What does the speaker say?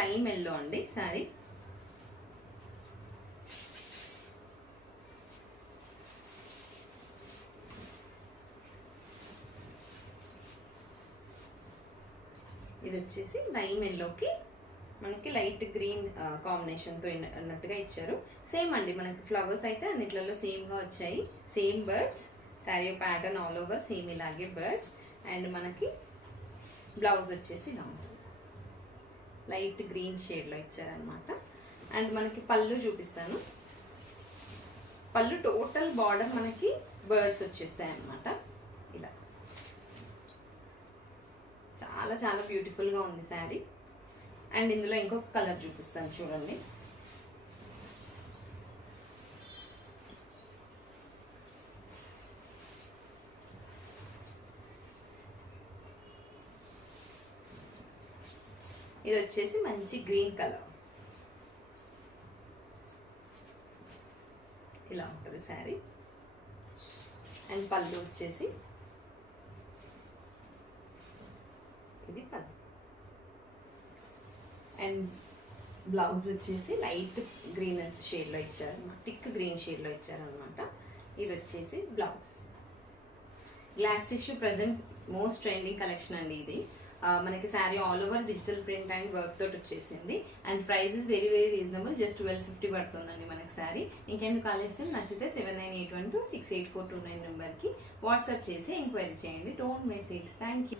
Lime yellow అండి శారీ. ఇది వచ్చేసి లైమ్ ఎల్లోకి మనకి లైట్ గ్రీన్ కాంబినేషన్తో అన్నట్టుగా ఇచ్చారు. సేమ్ అండి మనకి ఫ్లవర్స్ అయితే అన్నిట్లలో సేమ్గా వచ్చాయి. Same birds, sari pattern all over same ఇలాగే బర్డ్స్. అండ్ మనకి బ్లౌజ్ వచ్చేసి ఇలా ఉంటుంది, లైట్ గ్రీన్ షేడ్లో ఇచ్చారనమాట. అండ్ మనకి పళ్ళు చూపిస్తాను. పళ్ళు టోటల్ బార్డర్ మనకి బర్డ్స్ వచ్చేస్తాయి అన్నమాట. ఇలా చాలా చాలా బ్యూటిఫుల్గా ఉంది శారీ. అండ్ ఇందులో ఇంకొక కలర్ చూపిస్తాను చూడండి. ఇది వచ్చేసి మంచి గ్రీన్ కలర్. ఇలా ఉంటుంది శారీ. అండ్ పళ్ళు వచ్చేసి ఇది పళ్ళు. అండ్ బ్లౌజ్ వచ్చేసి లైట్ గ్రీన్ షేడ్లో ఇచ్చారన్నమాట, థిక్ గ్రీన్ షేడ్లో ఇచ్చారనమాట. ఇది వచ్చేసి blouse. Glass tissue present most trending collection అండి ఇది. మనకి sari all over digital print and work తోటి వచ్చేసింది. And price is very very reasonable, just 1250 పడుతుందండి మనకి శారీ. ఇంకెందుకు ఆలస్యం, నచ్చితే 7981268429 నెంబర్కి వాట్సాప్ చేసి ఎంక్వైరీ చేయండి. Don't miss it. Thank you.